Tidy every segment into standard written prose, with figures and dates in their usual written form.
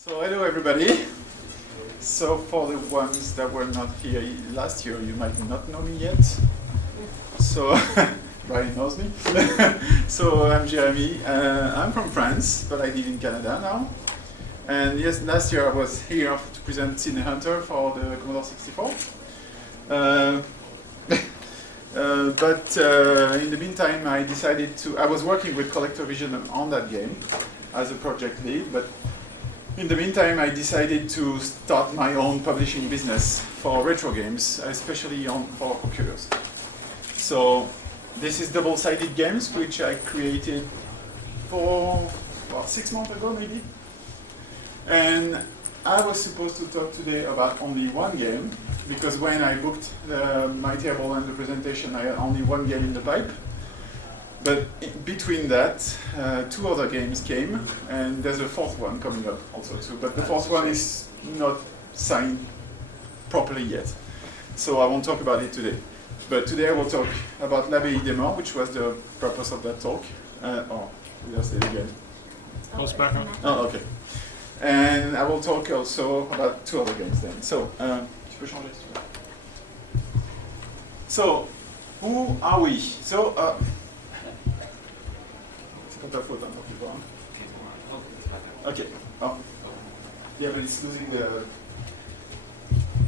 So hello everybody. So for the ones that were not here last year, you might not know me yet. So Brian knows me. So I'm Jeremy. I'm from France, but I live in Canada now. And yes, last year I was here to present Cine Hunter for the Commodore 64. But in the meantime, I decided I was working with Collector Vision on that game as a project lead, but in the meantime, I decided to start my own publishing business for retro games, especially for computers. So this is double-sided games, which I created about 6 months ago, maybe. And I was supposed to talk today about only one game, because when I booked my table and the presentation, I had only one game in the pipe. But between that, 2 other games came, and there's a 4th one coming up also too. But the 4th one is not signed properly yet, so I won't talk about it today. But today I will talk about L'Abbaye des Morts, which was the purpose of that talk. We'll say it again. Oh, okay. And I will talk also about 2 other games then. So, tu peux changer si tu veux. So, who are we? So, pas faute, hein, tu vois. Okay. Oh. Yeah, but it's losing the.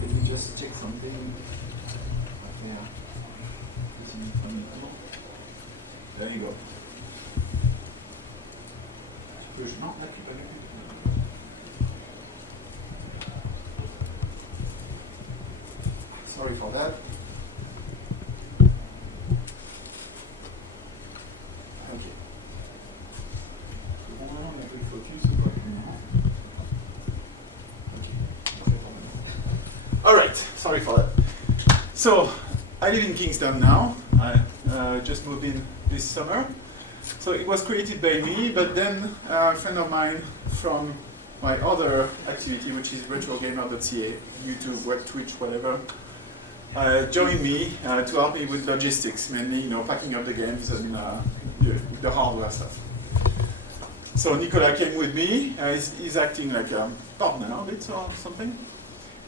Let me just check something. Yeah. There you go. Non, là, tu peux aller. Sorry for that. All right, sorry for that. So, I live in Kingston now. I just moved in this summer. So it was created by me, but then a friend of mine from my other activity, which is retrogamer.ca, YouTube, web, Twitch, whatever, joined me to help me with logistics, mainly, packing up the games and the hardware stuff. So Nicolas came with me. He's acting like a partner a bit or something.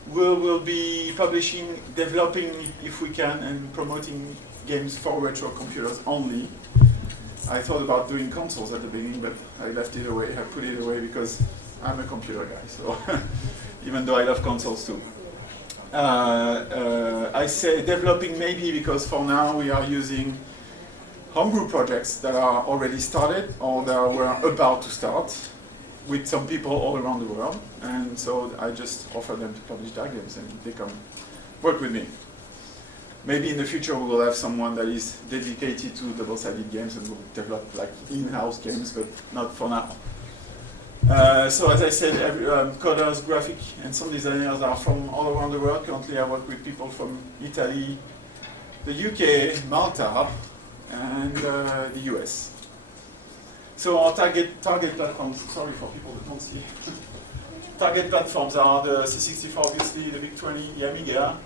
We'll be publishing, developing, if we can, and promoting games for retro computers only. I thought about doing consoles at the beginning, but I left it away. I put it away because I'm a computer guy, so even though I love consoles too. I say developing maybe because for now we are using homebrew projects that are already started or that were about to start with some people all around the world, and so I just offer them to publish their games and they come work with me. Maybe in the future we will have someone that is dedicated to double-sided games and will develop like in-house games, but not for now. So as I said, coders, graphic and sound designers are from all around the world. Currently I work with people from Italy, the UK, Malta, and the US. So our target platforms, sorry for people that don't see. Target platforms are the C64, obviously, the VIC-20, the Amiga,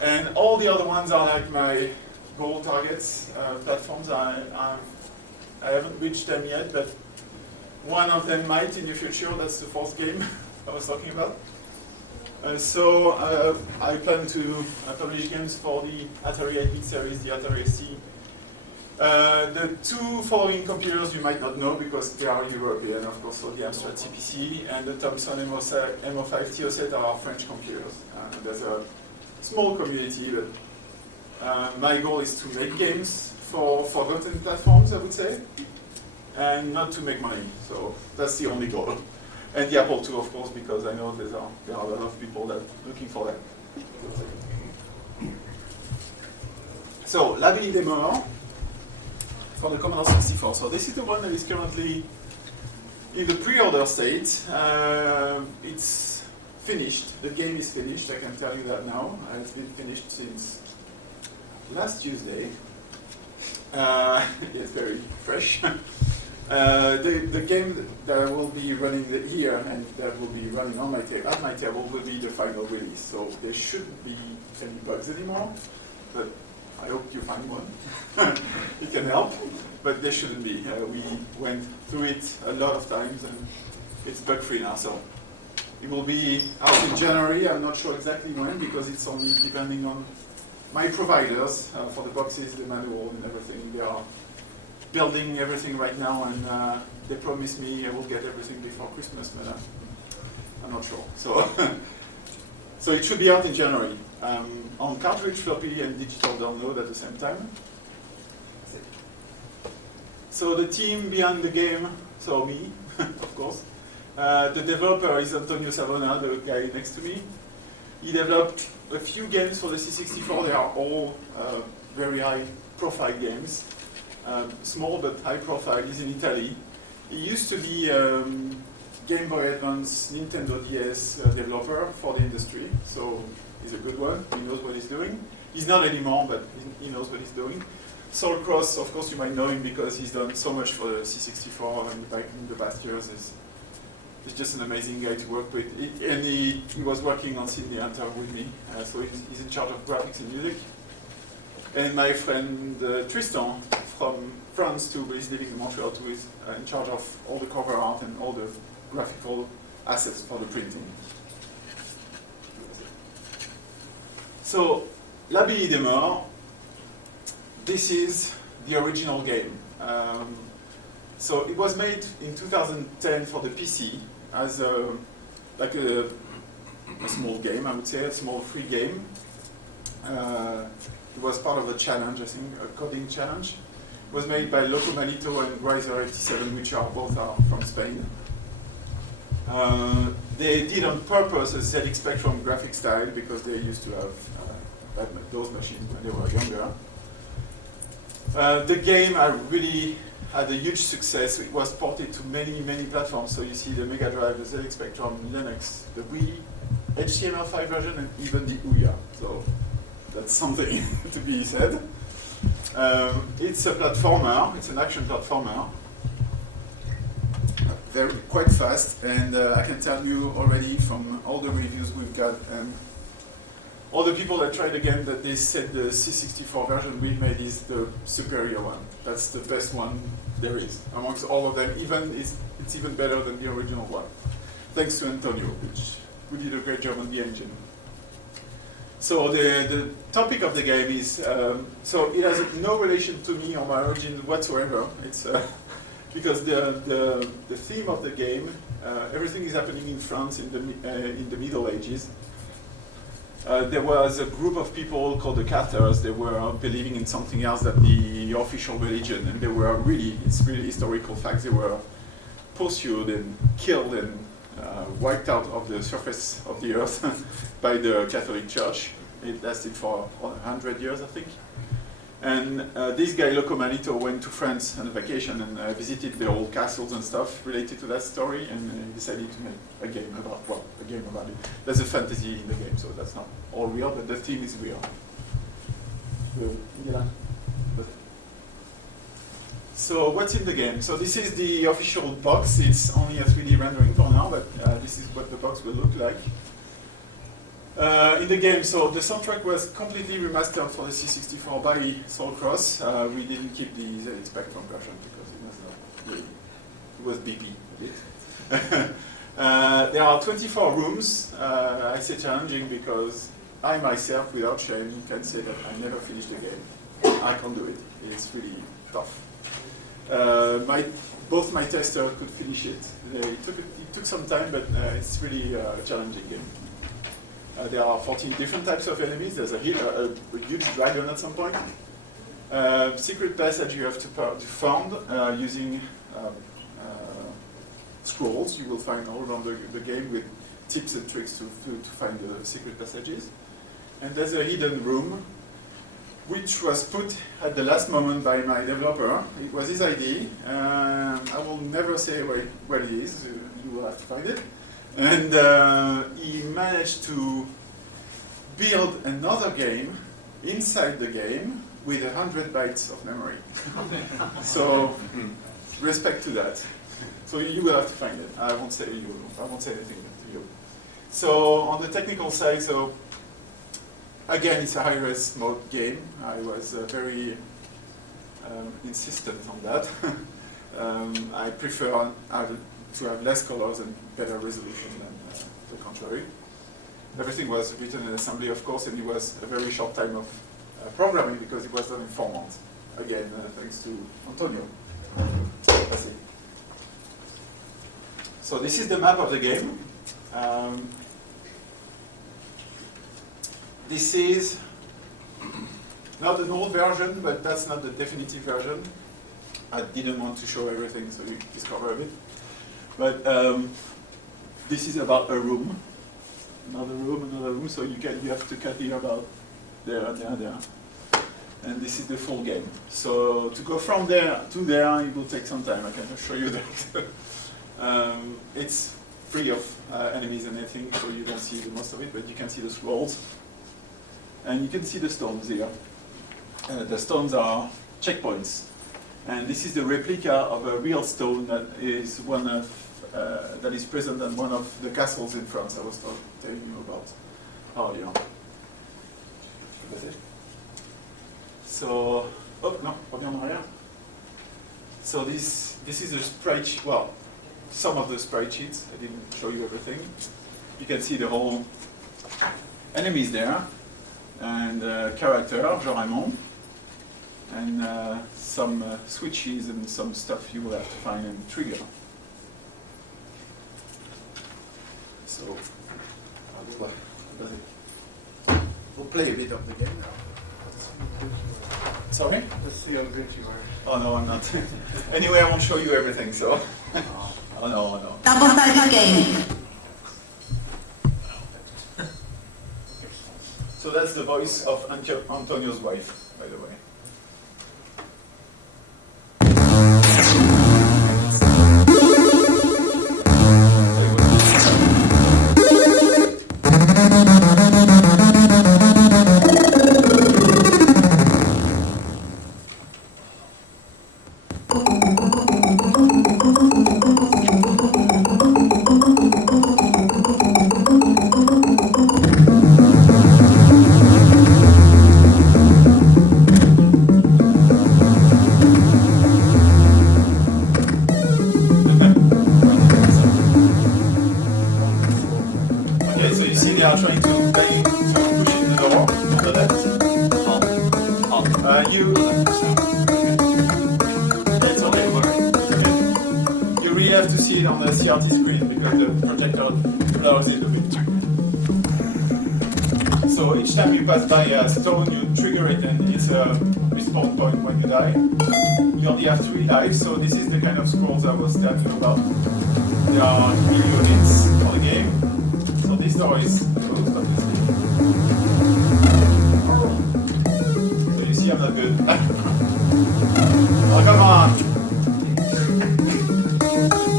and all the other ones are like my goal targets, platforms. I haven't reached them yet, but one of them might in the future. That's the 4th game I was talking about. So I plan to publish games for the Atari 8-bit series, the Atari ST. The 2 following computers you might not know because they are European, of course, so the Amstrad CPC and the Thomson MO5 TO set are French computers. There's a small community, but my goal is to make games for forgotten platforms, I would say, and not to make money. So that's the only goal. And the Apple II, of course, because I know there are a lot of people that are looking for that. So, L'Abbaye des Morts for the Commodore 64. So this is the one that is currently in the pre-order state. It's finished. The game is finished, I can tell you that now. It's been finished since last Tuesday. It's very fresh. The game that will be running here and that will be running on at my table will be the final release. So there shouldn't be any bugs anymore, but I hope you find one. It can help, but there shouldn't be. We went through it a lot of times and it's bug-free now, so It will be out in January. I'm not sure exactly when because it's only depending on my providers for the boxes, the manual, and everything. They are building everything right now, and they promised me I will get everything before Christmas, but I'm not sure. So, so it should be out in January on cartridge, floppy, and digital download at the same time. So the team behind the game, so me, of course. The developer is Antonio Savona, the guy next to me. He developed a few games for the C64. They are all very high-profile games. Small but high-profile. He's in Italy. He used to be Game Boy Advance, Nintendo DS developer for the industry. So he's a good one. He knows what he's doing. He's not anymore, but he knows what he's doing. Saul Cross, of course, you might know him because he's done so much for the C64 in the past years. He's just an amazing guy to work with. And he was working on Sydney Hunter with me, so he's in charge of graphics and music. And my friend Tristan from France too, but he's living in Montreal too, is in charge of all the cover art and all the graphical assets for the printing. So, L'Abbaye des Morts, this is the original game. So it was made in 2010 for the PC as a small game, I would say, a small free game. It was part of a challenge, I think, a coding challenge. It was made by Loco Malito and Riser 87, which are both from Spain. They did on purpose a ZX Spectrum graphic style because they used to have those machines when they were younger. The game really had a huge success. It was ported to many, many platforms. So you see the Mega Drive, the ZX Spectrum, Linux, the Wii, HTML5 version, and even the Ouya. So that's something to be said. It's a platformer. It's an action platformer. Quite fast, and I can tell you already from all the reviews we've got and all the people that tried the game that they said the C64 version we made is the superior one. That's the best one there is amongst all of them. It's even better than the original one, thanks to Antonio, who did a great job on the engine. So the topic of the game is so it has no relation to me or my origin whatsoever. It's because the theme of the game, everything is happening in France in the Middle Ages. There was a group of people called the Cathars. They were believing in something else than the official religion, and it's really historical facts. They were pursued and killed and wiped out of the surface of the earth by the Catholic Church. It lasted for 100 years, I think. And this guy, Loco Malito, went to France on a vacation and visited the old castles and stuff related to that story, and he decided to make a game about it. There's a fantasy in the game, so that's not all real, but the theme is real. So what's in the game? So this is the official box. It's only a 3D rendering for now, but this is what the box will look like. In the game, so the soundtrack was completely remastered for the C64 by Saul Cross. We didn't keep the ZX Spectrum version because it was BP. There are 24 rooms. I say challenging because I myself, without shame, can say that I never finished the game. I can't do it. It's really tough. Both my testers could finish it. It took some time, but it's really a challenging game. There are 14 different types of enemies. There's a huge dragon at some point. Secret passage you have to find using scrolls you will find all around the game with tips and tricks to find the secret passages. And there's a hidden room which was put at the last moment by my developer. It was his idea. I will never say where it is. You will have to find it. And he managed to build another game inside the game with 100 bytes of memory. So, respect to that. So you will have to find it. I won't say anything to you. So on the technical side, so again, it's a high-res mode game. I was very insistent on that. I prefer to have less colors and better resolution the contrary. Everything was written in assembly, of course, and it was a very short time of programming because it was done in 4 months. Again, thanks to Antonio. That's it. So this is the map of the game. This is not an old version, but that's not the definitive version. I didn't want to show everything, so you discover a bit. But this is about a room. Another room, so you have to cut here about there. And this is the full game. So to go from there to there, it will take some time. I can show you that. It's free of enemies and anything, so you don't see the most of it, but you can see the scrolls. And you can see the stones here. The stones are checkpoints. And this is the replica of a real stone that is one of that is present in one of the castles in France I was telling you about earlier. So, oh no, reviens en arrière. So this is a spreadsheet. Well, some of the spreadsheets. I didn't show you everything. You can see the whole enemies there, and character Jeremie, and some switches and some stuff you will have to find and trigger. So, we'll play a bit of the game now. Sorry? Let's see how good you are. Oh no, I'm not. Anyway, I won't show you everything, so. Oh no. Double-sided game. So that's the voice of Antonio's wife, by the way. By a stone, you trigger it, and it's a respawn point when you die. You only have 3 lives, so this is the kind of scrolls I was telling you about. There are units for the game, so this door is closed, obviously. So you see I'm not good. Oh, come on!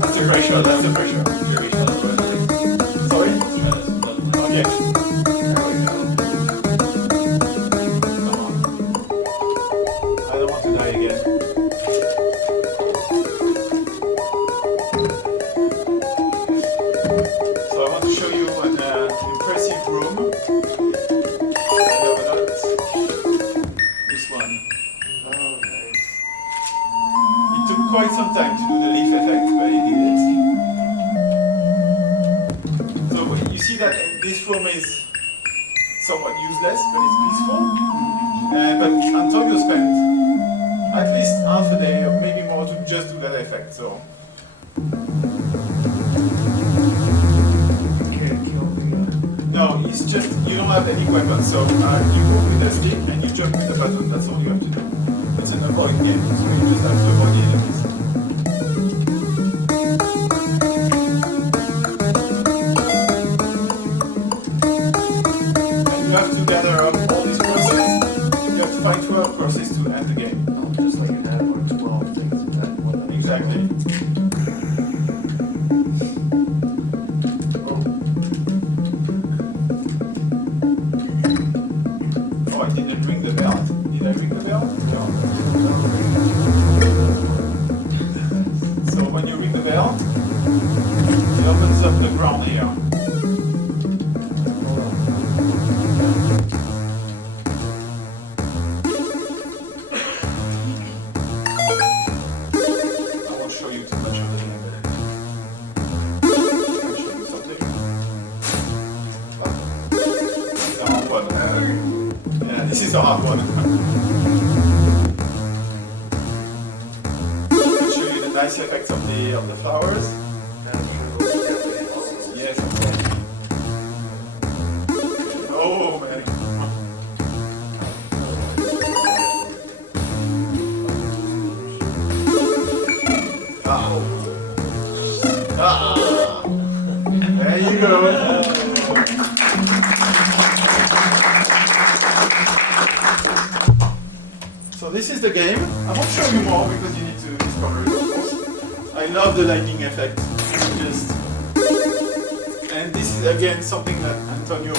That's a pressure, Sorry? Okay. So. No, it's just, you don't have any weapon, so you move with the stick and you jump with the button, that's all you have to do. It's an avoid game, so you just have to avoid the enemies. And you have to gather up all these crosses. You have to find 12 crosses to end the game. Just like an add-on, 12 things in that one. Exactly. is a hard one. I'll show you the nice effects of the flowers. Yes, okay. Oh man. There you go. So this is the game. I won't show you more because you need to discover it, of course. I love the lightning effect. And this is again something that Antonio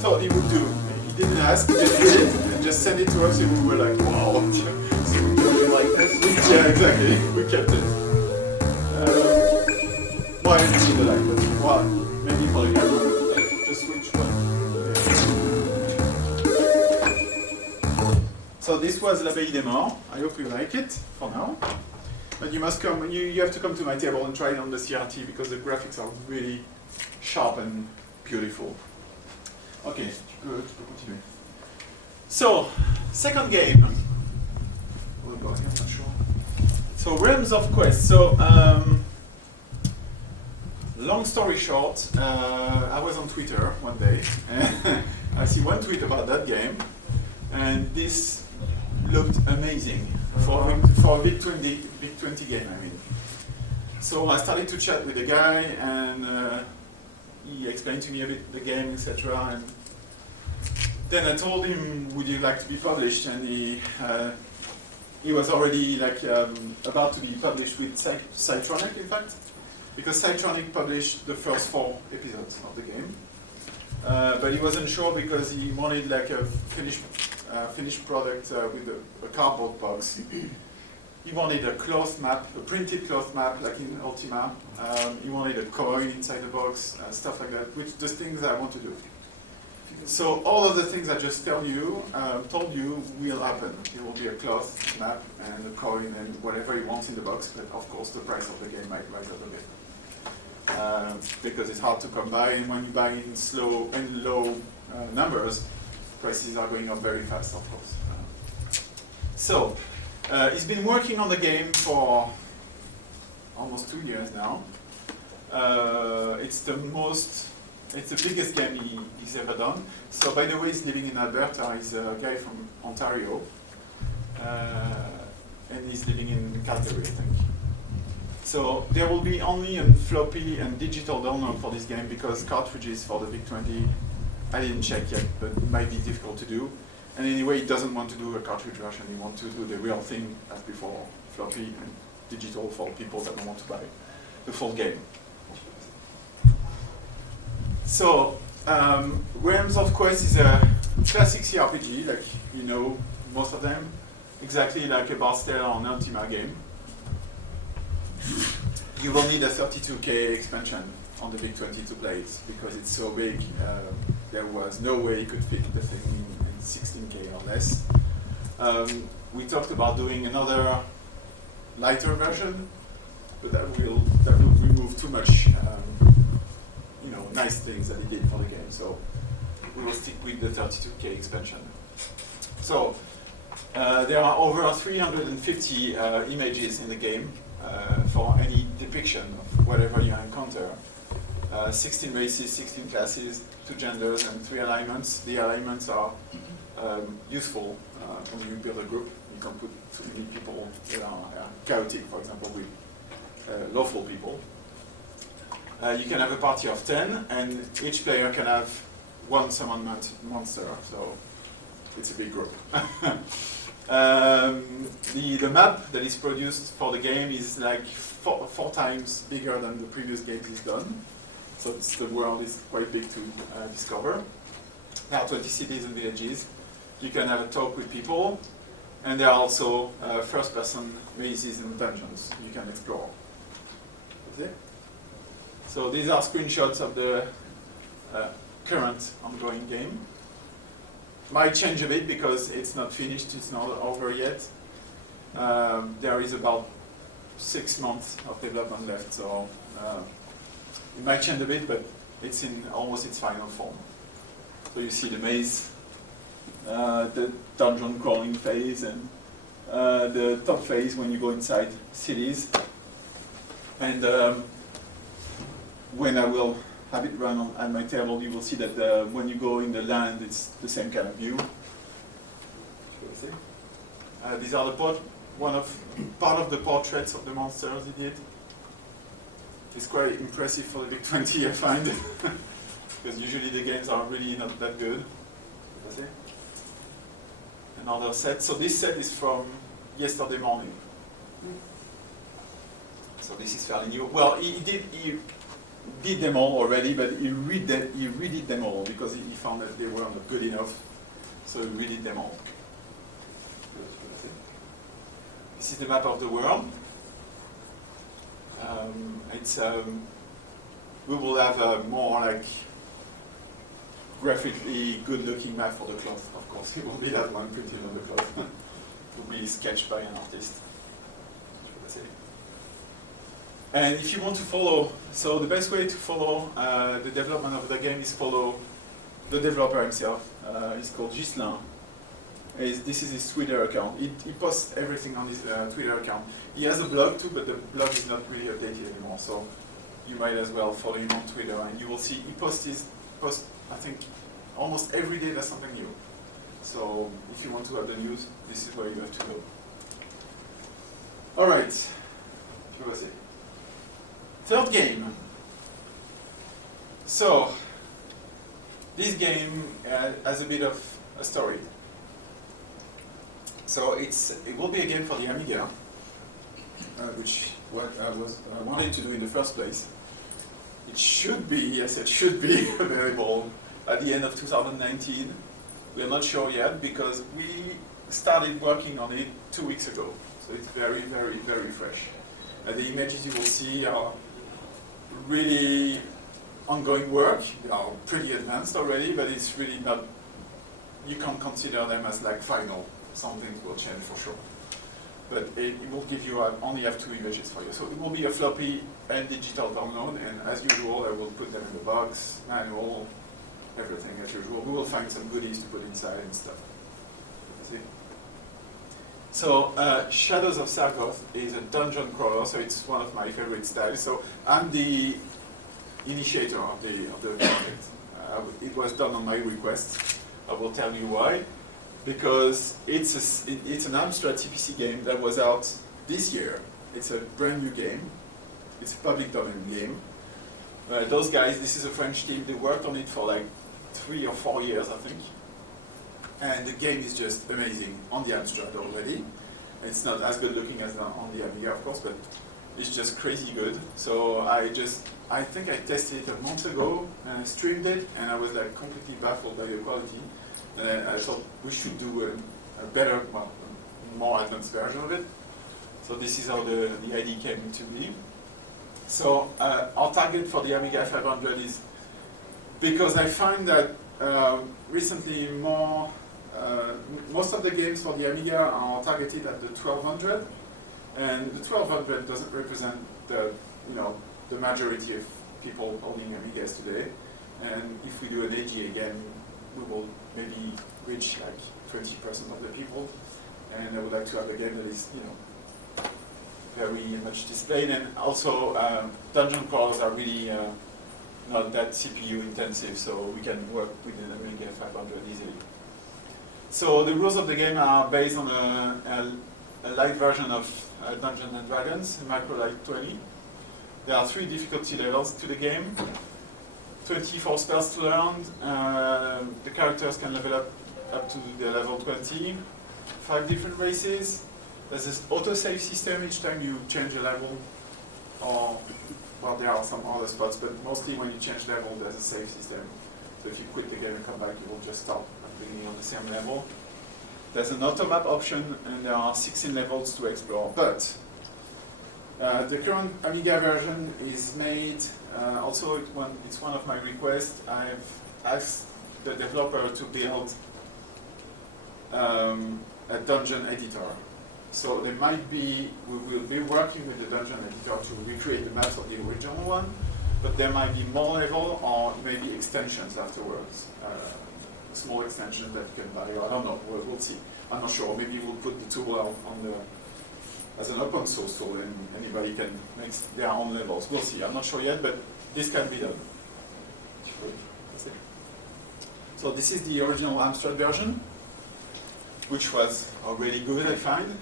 thought he would do. He didn't ask, he just did it and just sent it to us, and we were like, wow. So we kept it like this. Yeah, exactly. We kept it. Why did you do like this? Well, maybe for the camera. Just switch one. So this was L'Abbaye des Morts. I hope you like it for now. But you must come, you have to come to my table and try it on the CRT because the graphics are really sharp and beautiful. Okay, good, continue. So, second game. We'll go here, I'm not sure. So, Realms of Quest. So, long story short, I was on Twitter one day and I see one tweet about that game, and this looked amazing for a big 20 game, I mean. So I started to chat with the guy, and he explained to me a bit the game, etc. And then I told him, "Would you like to be published?" And he was already like about to be published with Cytronic, in fact, because Cytronic published the first 4 episodes of the game. But he wasn't sure because he wanted like a finished product with a cardboard box. He wanted a cloth map, a printed cloth map, like in Ultima. He wanted a coin inside the box, stuff like that, which the things I want to do. So all of the things I just told you will happen. There will be a cloth map and a coin and whatever he wants in the box, but of course the price of the game might rise a little bit. Because it's hard to come by, and when you buy in slow and low numbers, prices are going up very fast, of course. So, he's been working on the game for almost 2 years now. It's the biggest game he's ever done. So, by the way, he's living in Alberta. He's a guy from Ontario, and he's living in Calgary, I think. So there will be only a floppy and digital download for this game because cartridges for the VIC-20, I didn't check yet, but it might be difficult to do. And anyway, he doesn't want to do a cartridge version. He wants to do the real thing as before, floppy and digital for people that don't want to buy the full game. So, Realms of Quest is a classic CRPG, like you know most of them, exactly like a Barstow or an Ultima game. You will need a 32K expansion on the VIC-20 to play it because it's so big. There was no way you could fit the thing in 16K or less. We talked about doing another lighter version, but that will remove too much, nice things that he did for the game. So we will stick with the 32K expansion. So there are over 350 images in the game. For any depiction of whatever you encounter. 16 races, 16 classes, 2 genders, and 3 alignments. The alignments are useful when you build a group. You can put too many people that are chaotic, for example, with lawful people. You can have a party of 10, and each player can have 1 summon monster, so it's a big group. The map that is produced for the game is like four times bigger than the previous games he's done. So the world is quite big to discover. There are 20 cities and villages. You can have a talk with people. And there are also first-person mazes and dungeons you can explore. That's it. So these are screenshots of the current ongoing game. Might change a bit because it's not finished, it's not over yet. There is about 6 months of development left, so it might change a bit, but it's in almost its final form. So you see the maze, the dungeon crawling phase, and the top phase when you go inside cities. And when I will have it run on my table, you will see that when you go in the land, it's the same kind of view. These are the part of the portraits of the monsters he did. It's quite impressive for the Big 20, I find, because usually the games are really not that good. Another set. So this set is from yesterday morning. So this is fairly new. Well, he did them all already, but he redid them all because he found that they were not good enough. So he redid them all. This is the map of the world. We will have a more like graphically good-looking map for the cloth. Of course, it will be that one printed on the cloth. It will be sketched by an artist. And if you want to follow, so the best way to follow the development of the game is follow the developer himself. He's called Ghislain. This is his Twitter account. He posts everything on his Twitter account. He has a blog too, but the blog is not really updated anymore. So you might as well follow him on Twitter, and you will see he posts I think almost every day there's something new. So if you want to have the news, this is where you have to go. All right, third game. So this game has a bit of a story. So it will be a game for the Amiga, which what I wanted to do in the first place. It should be, yes, it should be available at the end of 2019. We are not sure yet because we started working on it 2 weeks ago. So it's very, very, very fresh. The images you will see are really ongoing work. They are pretty advanced already, but it's really not, you can't consider them as like final. Some things will change for sure. But it will give you, only have 2 images for you. So it will be a floppy and digital download, and as usual, I will put them in the box, manual, everything as usual. We will find some goodies to put inside and stuff. See? So Shadows of Sargoth is a dungeon crawler, so it's one of my favorite styles. So I'm the initiator of the project. It was done on my request. I will tell you why. Because it's an Amstrad CPC game that was out this year. It's a brand new game. It's a public domain game. Those guys, this is a French team, they worked on it for like 3 or 4 years, I think. And the game is just amazing on the Amstrad already. It's not as good looking as on the Amiga, of course, but it's just crazy good. So I think I tested it a month ago, and I streamed it, and I was like completely baffled by the quality. And I thought we should do a better, more advanced version of it. So this is how the idea came to be. So our target for the Amiga 500 is, because I find that recently most of the games for the Amiga are targeted at the 1200, and the 1200 doesn't represent the majority of people owning Amigas today. And if we do an AGA game, we will maybe reach like 20% of the people, and I would like to have a game that is, very much displayed, and also dungeon crawlers are really not that CPU intensive, so we can work with the Amiga 500 easily. So the rules of the game are based on a light version of Dungeons and Dragons, Micro Light 20. There are 3 difficulty levels to the game. 24 spells to learn. The characters can level up to the level 20. 5 different races. There's this autosave system each time you change a level. Or, well, there are some other spots, but mostly when you change level, there's a save system. So if you quit the game and come back, you will just start at the beginning on the same level. There's an auto-map option, and there are 16 levels to explore. But the current Amiga version is made, also it's one of my requests. I've asked the developer to build a dungeon editor. So we will be working with the dungeon editor to recreate the maps of the original one, but there might be more level or maybe extensions afterwards. small extension that you can buy. I don't know. We'll see. I'm not sure. Maybe we'll put the tool out on the as an open source tool, and anybody can make their own levels. We'll see. I'm not sure yet, but this can be done. That's it. So this is the original Amstrad version, which was already good, I find.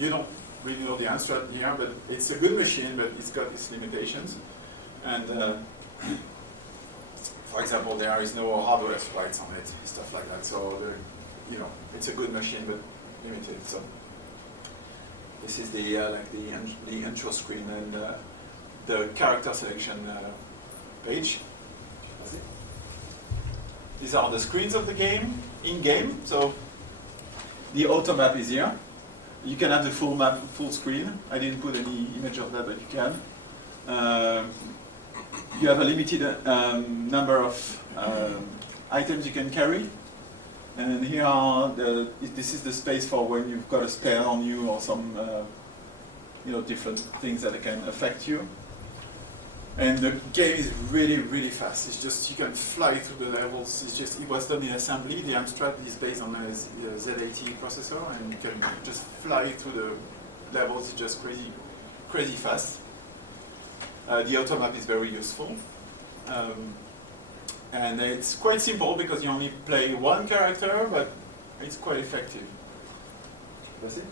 You don't really know the Amstrad here, but it's a good machine, but it's got its limitations. And for example, there is no hardware sprites on it, stuff like that. So it's a good machine, but limited. So this is the the intro screen and the character selection page. These are the screens of the game, in-game. So the auto map is here. You can have the full map, full screen. I didn't put any image of that, but you can. You have a limited number of items you can carry. And here are this is the space for when you've got a spell on you or some different things that can affect you. And the game is really, really fast. It's just, you can fly through the levels. It's just, it was done in assembly. The Amstrad is based on a Z80 processor, and you can just fly through the levels. It's just crazy, crazy fast. The auto map is very useful. And it's quite simple because you only play one character, but it's quite effective. That's it.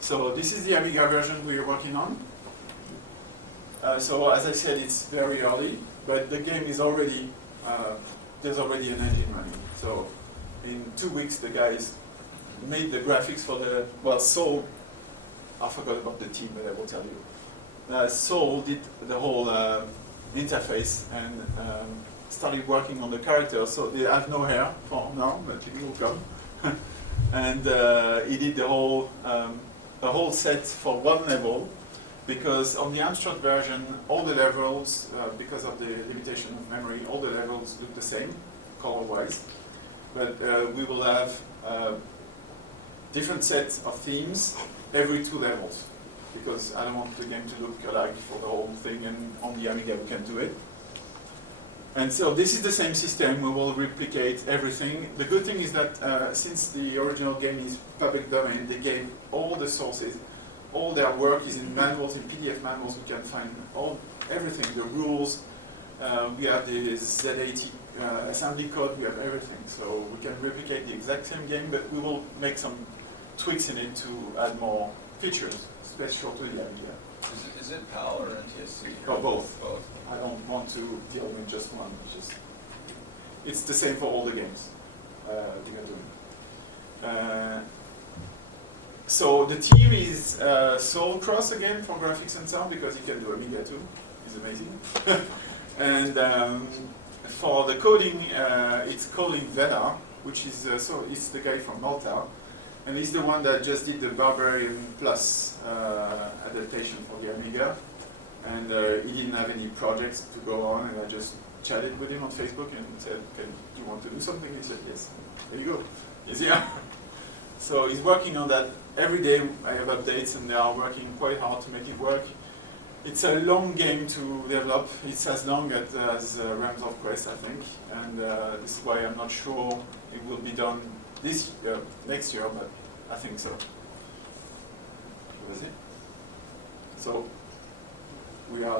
So this is the Amiga version we're working on. So as I said, it's very early, but the game is already, there's already an engine running. So in 2 weeks, the guys made the graphics for the, Soul, I forgot about the team, but I will tell you. Soul did the whole interface and started working on the characters. So they have no hair for now, but it will come. And he did the whole set for one level. Because on the Amstrad version, all the levels, because of the limitation of memory, all the levels look the same, color-wise. But we will have different sets of themes every 2 levels. Because I don't want the game to look alike for the whole thing, and on the Amiga we can do it. And so this is the same system. We will replicate everything. The good thing is that since the original game is public domain, they gave all the sources. All their work is in manuals, in PDF manuals. We can find everything, the rules. We have the Z80 assembly code. We have everything. So we can replicate the exact same game, but we will make some tweaks in it to add more features, special to the Amiga. Is it PAL or NTSC? Oh, both. Both. I don't want to deal with just one. It's the same for all the games we are doing. So the team is Soul Cross again for graphics and sound, because he can do Amiga too. He's amazing. And for the coding, it's Colin Vela, which is it's the guy from Malta, and he's the one that just did the Barbarian Plus adaptation for the Amiga. And he didn't have any projects to go on, and I just chatted with him on Facebook and said, "Do you want to do something?" He said, "Yes." There you go. He's here. So he's working on that every day. I have updates, and they are working quite hard to make it work. It's a long game to develop. It's as long as Realms of Quest, I think, and this is why I'm not sure it will be done this year, next year, but I think so. That's it. So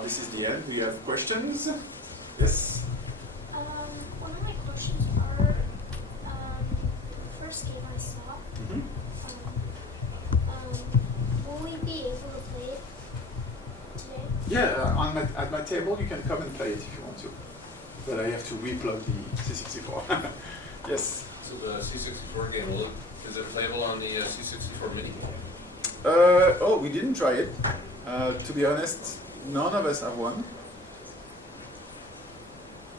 this is the end. Do you have questions? Yes? One of my questions are, the first game I saw, will we be able to play it today? Yeah, at my table you can come and play it if you want to. But I have to replug the C64. Yes? So the C64 game, is it playable on the C64 Mini? We didn't try it. To be honest, none of us have one.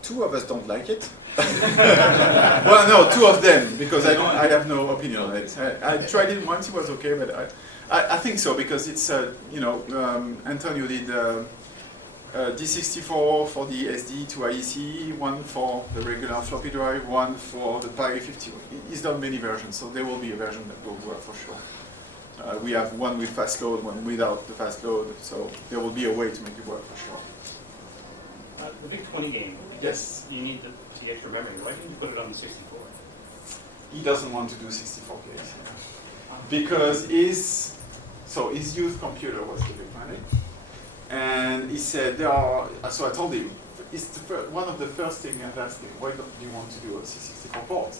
2 of us don't like it. Well, no, 2 of them, because I have no opinion on it. I tried it once, it was okay, but I think so, because it's, Antonio did D64 for the SD to IEC, one for the regular floppy drive, one for the Pi 50. He's done many versions, so there will be a version that will work for sure. We have one with fast load, one without the fast load, so there will be a way to make it work for sure. The big 20 game. Yes. You need the extra memory. Why didn't you put it on the 64? he doesn't want to do 64K because his youth computer was too big, right? And he said so I told him, one of the first things I asked him, why don't you want to do a C64 port?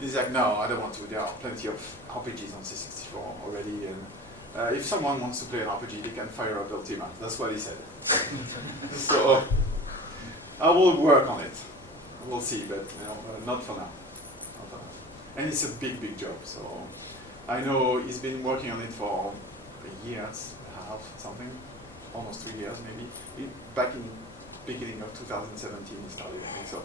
He's like, no, I don't want to. There are plenty of RPGs on C64 already, and if someone wants to play an RPG, they can fire up Ultima. That's what he said. So I will work on it. We'll see, but not for now. Not for now. And it's a big, big job. So I know he's been working on it for a year and a half, something, almost 3 years maybe. Back in beginning of 2017 he started, I think so.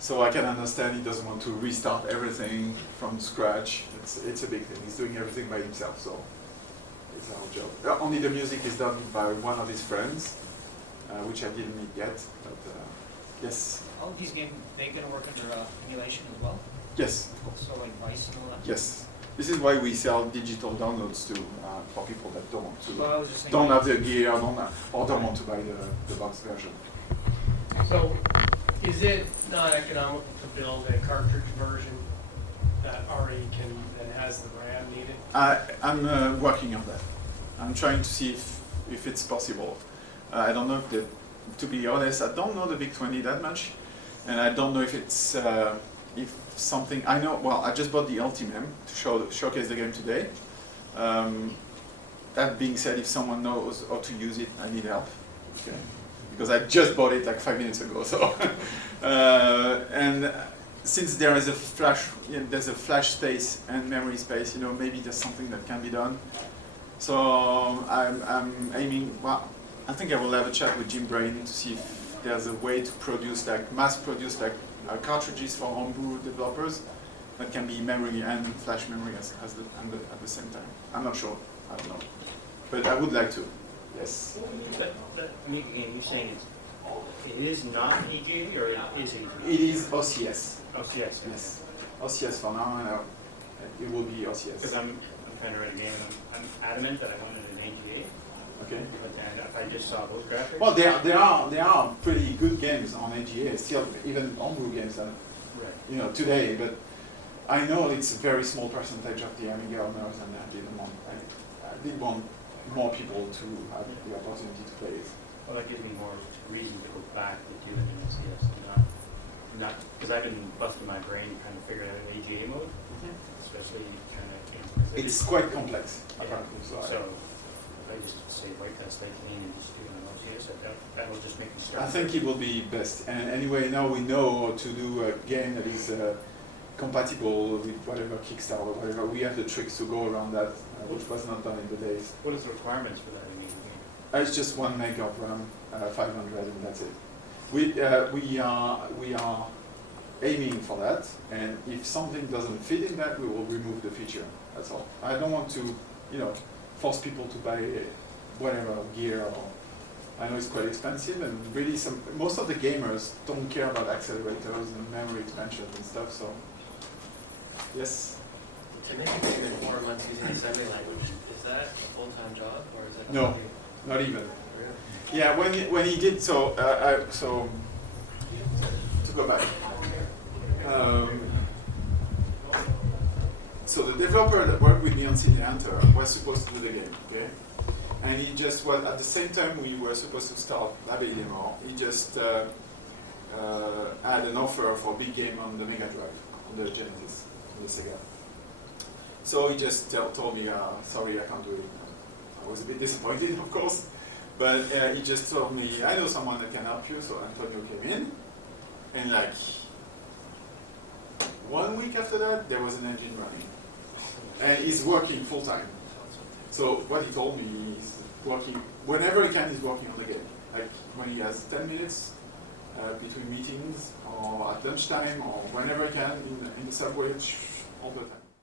So I can understand he doesn't want to restart everything from scratch. It's a big thing. He's doing everything by himself, so it's our job. Only the music is done by one of his friends, which I didn't meet yet, but yes. All of these games, they going to work under emulation as well? Yes, of course. So like Vice and all that? Yes. This is why we sell digital downloads too, for people that don't want to, So I was just don't thinking, have the gear, or don't want to buy the box version. So, is it not economical to build a cartridge version that already that has the RAM needed? I'm working on that. I'm trying to see if it's possible. I don't know to be honest, I don't know the Big 20 that much, and I don't know if it's if something. I know. Well, I just bought the Ultimate to showcase the game today. That being said, if someone knows how to use it, I need help. Okay. Because I just bought it like 5 minutes ago. So, and since there is a there's a flash space and memory space, maybe there's something that can be done. So I'm aiming. Well, I think I will have a chat with Jim Brain to see if there's a way to produce mass produce cartridges for homebrew developers that can be memory and flash memory at the same time. I'm not sure. I don't know, but I would like to. Yes. But Amiga game, you're saying it is not EGA or is it? It is OCS. OCS. Yes. OCS for now, and it will be OCS. Because I'm trying to write a game and I'm adamant that I wanted an AGA. Okay. But then if I just saw those graphics. Well, there are pretty good games on AGA, still even homebrew games that today. But I know it's a very small percentage of the Amiga owners, and I did want more people to have the opportunity to play it. Well, that gives me more reason to go back to doing an OCS, not because I've been busting my brain trying to figure out AGA mode, especially trying to. It's quite complex, Yeah. apparently. So if I just say white test like me and just do an OCS, that will just make me start. I think it will be best. And anyway, now we know to do a game that is compatible with whatever Kickstarter or whatever. We have the tricks to go around that, which was not done in the days. What is the requirements for that? I mean, It's just 1 meg of RAM, 500, and that's it. We are aiming for that, and if something doesn't fit in that, we will remove the feature. That's all. I don't want to, force people to buy whatever gear. I know it's quite expensive, and really most of the gamers don't care about accelerators and memory expansion and stuff. So, yes. To make a game in 4 months using assembly language, is that a full-time job, or is that? No, not even. Really? Yeah, when he did so to go back. So the developer that worked with me on City Hunter was supposed to do the game, okay? And he just was at the same time we were supposed to start Abbey Demo. He just had an offer for a big game on the Mega Drive, on the Genesis, on the Sega. So he just told me, sorry, I can't do it. I was a bit disappointed, of course, but he just told me, I know someone that can help you. So Antonio came in, and like 1 week after that, there was an engine running, and he's working full time. So what he told me is working whenever he can. He's working on the game, like when he has 10 minutes between meetings, or at lunchtime, or whenever he can in the subway, all the time.